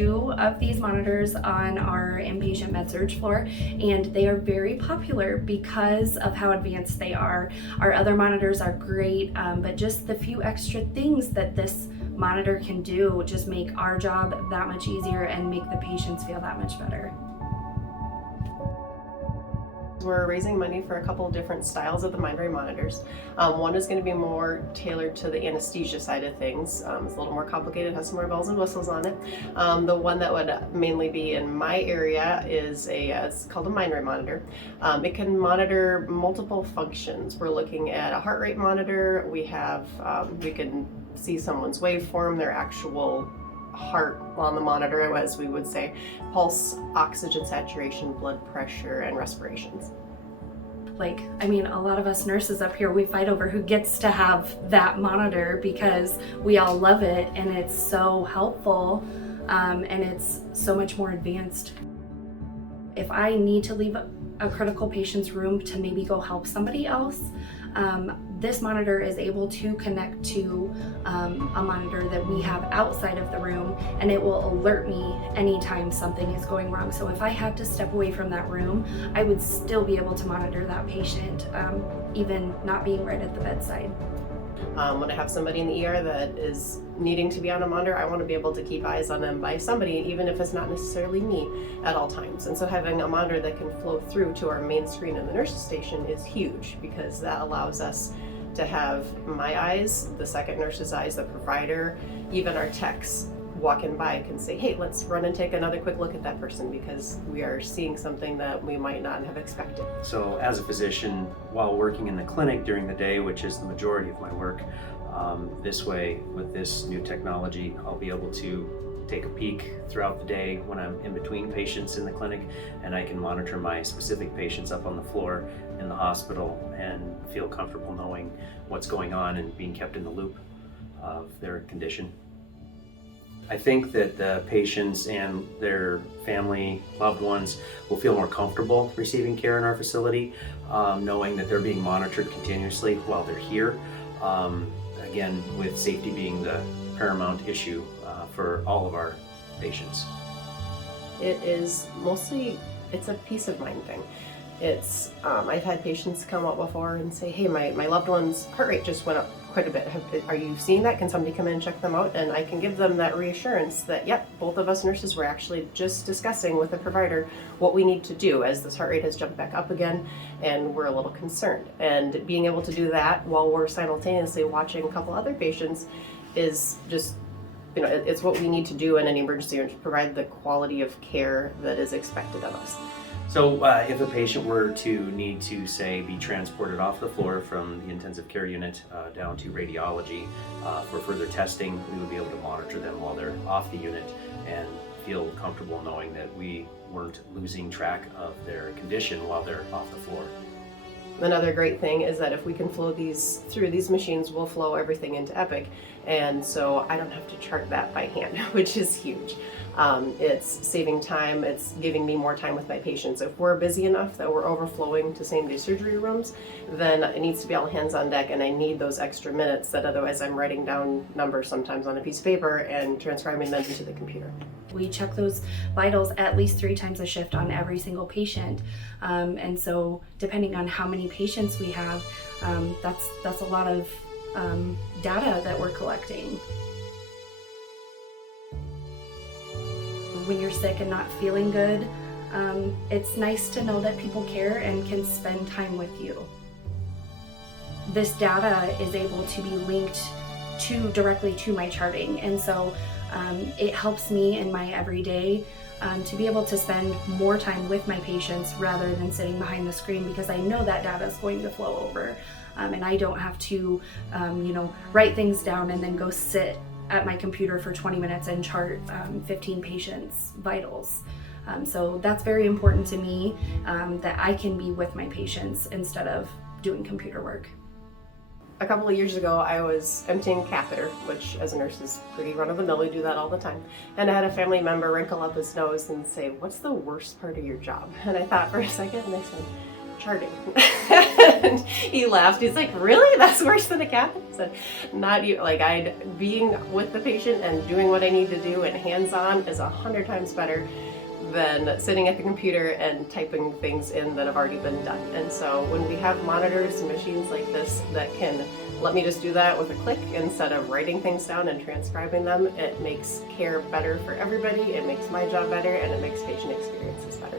2 of these monitors on our inpatient med-surg floor, and they are very popular because of how advanced they are. Our other monitors are great, but just the few extra things that this monitor can do just make our job that much easier and make the patients feel that much better. We're raising money for a couple of different styles of the Mindray monitors. One is going to be more tailored to the anesthesia side of things. It's a little more complicated, has some more bells and whistles on it. The one that would mainly be in my area is it's called a Mindray monitor. It can monitor multiple functions. We're looking at a heart rate monitor. We can see someone's waveform, their actual heart on the monitor, as we would say, pulse, oxygen saturation, blood pressure, and respirations. A lot of us nurses up here, we fight over who gets to have that monitor because we all love it and it's so helpful, and it's so much more advanced. If I need to leave a critical patient's room to maybe go help somebody else, this monitor is able to connect to a monitor that we have outside of the room, and it will alert me anytime something is going wrong. So if I had to step away from that room, I would still be able to monitor that patient, even not being right at the bedside. When I have somebody in the ER that is needing to be on a monitor, I want to be able to keep eyes on them by somebody, even if it's not necessarily me at all times. And so having a monitor that can flow through to our main screen in the nurse's station is huge, because that allows us to have my eyes, the second nurse's eyes, the provider, even our techs walking by can say, hey, let's run and take another quick look at that person, because we are seeing something that we might not have expected. So as a physician, while working in the clinic during the day, which is the majority of my work, this way, with this new technology, I'll be able to take a peek throughout the day when I'm in between patients in the clinic, and I can monitor my specific patients up on the floor in the hospital and feel comfortable knowing what's going on and being kept in the loop of their condition. I think that the patients and their family, loved ones will feel more comfortable receiving care in our facility, knowing that they're being monitored continuously while they're here. Again, with safety being the paramount issue for all of our patients. It is mostly, it's a peace of mind thing. It's, I've had patients come up before and say, hey, my loved one's heart rate just went up quite a bit. Are you seeing that? Can somebody come in and check them out? And I can give them that reassurance that, yep, both of us nurses were actually just discussing with the provider what we need to do, as this heart rate has jumped back up again and we're a little concerned. And being able to do that while we're simultaneously watching a couple other patients is just, it's what we need to do in any emergency room to provide the quality of care that is expected of us. So if a patient were to need to, say, be transported off the floor from the intensive care unit down to radiology for further testing, we would be able to monitor them while they're off the unit and feel comfortable knowing that we weren't losing track of their condition while they're off the floor. Another great thing is that if we can flow these through these machines, we'll flow everything into Epic, and so I don't have to chart that by hand, which is huge. It's saving time, it's giving me more time with my patients. If we're busy enough that we're overflowing to same-day surgery rooms, then it needs to be all hands on deck, and I need those extra minutes that otherwise I'm writing down numbers sometimes on a piece of paper and transcribing them into the computer. We check those vitals at least 3 times a shift on every single patient, and so depending on how many patients we have, that's a lot of data that we're collecting. When you're sick and not feeling good, it's nice to know that people care and can spend time with you. This data is able to be linked directly to my charting, and so it helps me in my everyday to be able to spend more time with my patients rather than sitting behind the screen, because I know that data is going to flow over, and I don't have to write things down and then go sit at my computer for 20 minutes and chart 15 patients' vitals. So that's very important to me, that I can be with my patients instead of doing computer work. A couple of years ago, I was emptying a catheter, which as a nurse is pretty run-of-the-mill, we do that all the time. And I had a family member wrinkle up his nose and say, what's the worst part of your job? And I thought for a second and I said, charting. And he laughed. He's like, really? That's worse than a catheter? I said, not you. Like, being with the patient and doing what I need to do and hands-on is 100 times better than sitting at the computer and typing things in that have already been done. And so when we have monitors and machines like this that can let me just do that with a click instead of writing things down and transcribing them, it makes care better for everybody, it makes my job better, and it makes patient experiences better.